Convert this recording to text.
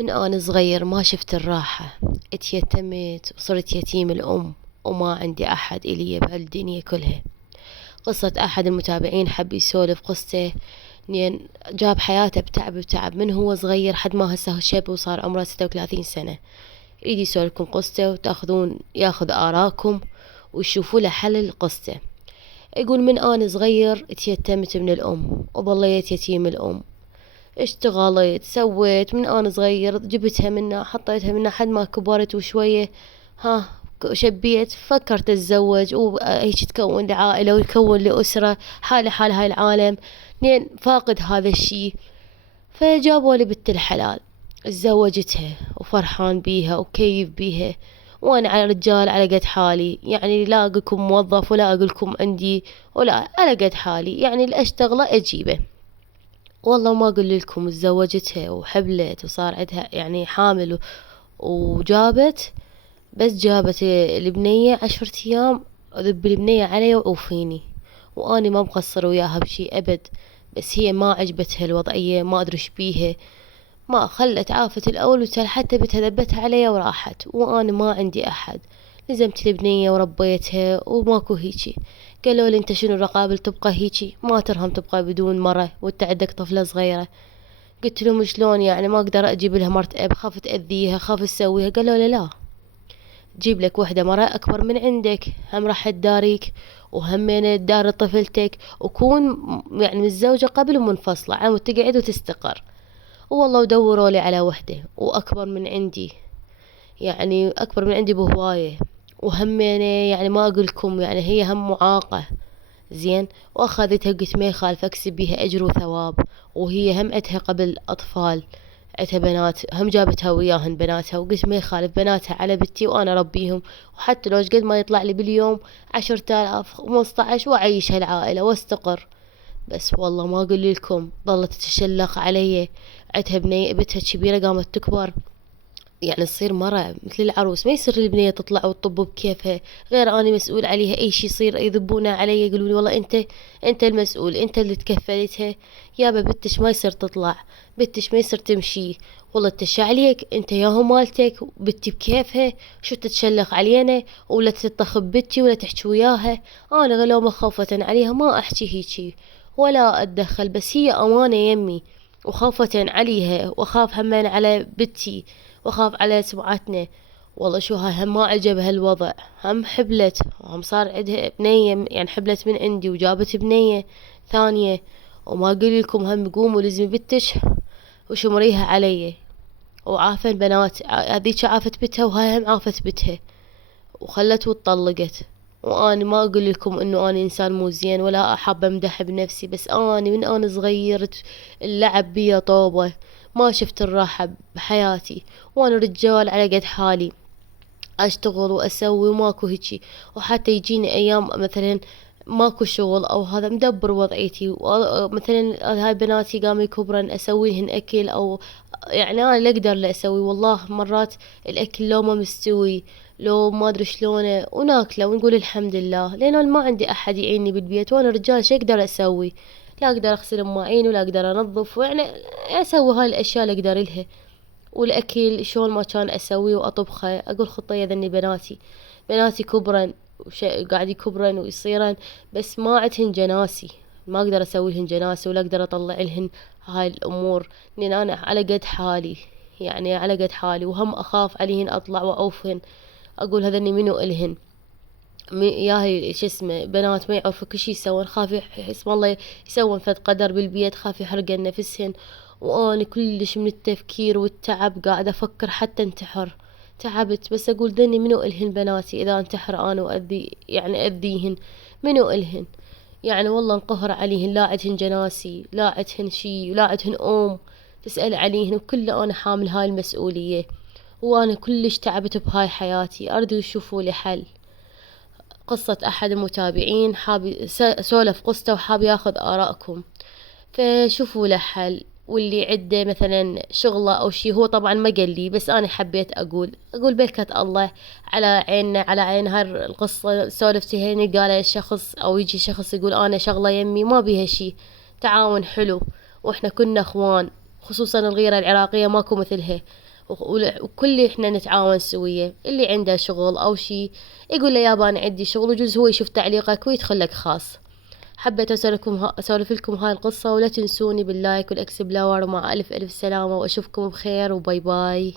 من أنا صغير ما شفت الراحة. اتيتمت وصرت يتيم الأم، وما عندي أحد إلي بهالدنيا كلها. قصة أحد المتابعين حب يسولف قصته، إن جاب حياته بتعب بتعب من هو صغير حد ما هسه شاب وصار عمره 36 سنة. يريد يسولفكم قصته وتاخذون ياخذ آراءكم ويشوفوا له حل لقصته. يقول من أنا صغير اتيتمت من الأم وظليت يتيم الأم. اشتغلت سويت من انا صغير، جبتها منا حطيتها منا حد ما كبرت وشوية ها شبيت فكرت اتزوج وهيك تكون لي عائلة ويكون لي أسرة حالي حال هاي العالم. لين فاقد هذا الشي، فجابوا لي بنت الحلال اتزوجتها وفرحان بيها وكيف بيها. وانا على رجال على قد حالي، يعني لا اقولكم موظف ولا اقولكم عندي، ولا على قد حالي، يعني اللي اشتغله اجيبه. والله ما اقول لكم تزوجتها وحبلت وصار عندها يعني حامل وجابت. بس جابت البنية 10 ايام ذب البنية علي وعوفيني، واني ما مقصر وياها بشي ابد. بس هي ما عجبتها الوضعية، ما ادري ايش بيها، ما خلت عافت الاول وحتى بتها ذبتها علي وراحت، وانا ما عندي احد. لزمت البنية وربيتها وماكو هيجي. قالوا لي انت شنو رقابل تبقى هيجي، ما ترهم تبقى بدون مرة وانت عندك طفلة صغيرة. قلت لهم شلون يعني ما اقدر اجيب لها مرت اب، خاف تاذيها خاف تسويها. قالوا لي لا، جيب لك وحدة مرة اكبر من عندك، هم راح تداريك وهمين تدار طفلتك، وكون يعني متزوجة قبل ومنفصلة عم تقعد وتستقر. والله ودوروا لي على وحدة واكبر من عندي، يعني اكبر من عندي بهواية، وهمينه يعني ما اقولكم يعني هي هم معاقة زين. واخذتها قلت ما يخالف اكسب بيها اجر وثواب. وهي هم عتها قبل اطفال، عتها بنات هم جابتها وياهن بناتها، وقلت ما يخالف بناتها على بنتي وانا اربيهم. وحتى لو قد ما يطلع لي باليوم 10 آلاف 15 واعيش هالعائلة واستقر. بس والله ما اقول لكم ظلت تتشلق علي. عتها بنية بنتها كبيرة قامت تكبر، يعني تصير مرة مثل العروس، ما يصير البنية تطلع وتطب بكيفها، غير أنا مسؤول عليها. أي شي يصير يذبونها علي يقولون والله أنت المسؤول، أنت اللي تكفلتها. يابا بنتش ما يصير تطلع، بنتش ما يصير تمشي، والله تشي عليك أنت ياهو مالتك بنتي بكيفها. شو تتشلخ علينا ولا تتخب بنتي ولا تحكي وياها. أنا غلو مخافة عليها ما أحكي هيجي ولا أتدخل، بس هي أمانة يمي وخافة عليها، وأخاف همين على بنتي واخاف على سمعتنا. والله شو هاي هم ما عجبها الوضع، هم حبلت هم صار عندها بنية، يعني حبلت من عندي وجابت بنية ثانية. وما اقول لكم هم قوموا لزمي بنتش وشمريها علي. وعافن بنات هذيك عافت بتها وهاي هم عافت بتها وخلت واتطلقت. واني ما اقول لكم انه اني انسان مو زين ولا احب امدح بنفسي، بس اني من انا صغير اللعب بيا طوبة، ما شفت الراحة بحياتي. وانا رجال على قد حالي اشتغل واسوي وماكو هيجي. وحتى يجيني ايام مثلا ماكو شغل او هذا مدبر وضعيتي، مثلا هاي بناتي قاموا يكبرن اسوي لهن اكل، او يعني انا اللي اقدر لا اسوي. والله مرات الاكل لو ما مستوي لو ما ادري شلونه وناكله ونقول الحمد لله، لان انا ما عندي احد يعيني بالبيت، وانا رجال شو اقدر اسوي؟ لا اقدر اغسل مواعين ولا اقدر انظف، يعني اسوي هاي الاشياء اللي اقدر لها. والاكل شلون ما كان اسويه واطبخه، اقول خطيه ذني بناتي كبرن قاعد يكبرن ويصيرن، بس ما عندهن جناسي، ما اقدر اسوي لهن جناسي ولا اقدر اطلع لهن هاي الامور، لان انا على قد حالي، يعني على قد حالي. وهم اخاف عليهن اطلع واوفهن، اقول هذني منو الهن. ياهي شو اسمه بنات ما يعرفوا كل شي يسوون، خاف اسم الله يسوون فد قدر بالبيت، خاف يحرقن نفسهن. واني كلش من التفكير والتعب قاعدة افكر حتى انتحر. تعبت، بس اقول ذني منو الهن بناتي اذا انتحر انا واذي يعني اذيهن، منو الهن؟ يعني والله انقهر عليهن، لا عدهن جناسي لا عدهن شي لا عدهن ام تسأل عليهن، وكله انا حامل هاي المسؤولية. وانا كلش تعبت بهاي حياتي، ارجو يشوفوا لي حل. قصة أحد المتابعين حاب سولف قصته وحاب ياخذ آراءكم، فشوفوا له حل. واللي عنده مثلا شغلة أو شي، هو طبعا ما قال لي بس أنا حبيت أقول بركة الله على عيننا على عين. هاي القصة سولفتي هني قال الشخص أو يجي شخص يقول أنا شغلة يمي ما بيها شي، تعاون حلو وإحنا كنا أخوان، خصوصا الغيرة العراقية ماكو مثلها. وكل احنا نتعاون سوية. اللي عنده شغل او شي يقول له يابا انا عندي شغل، وجوز هو يشوف تعليقك ويدخل لك خاص. حبيت اسولف لكم هاي القصة، ولا تنسوني باللايك والاكس بلاور، ومع الف الف سلامة، واشوفكم بخير، وباي باي.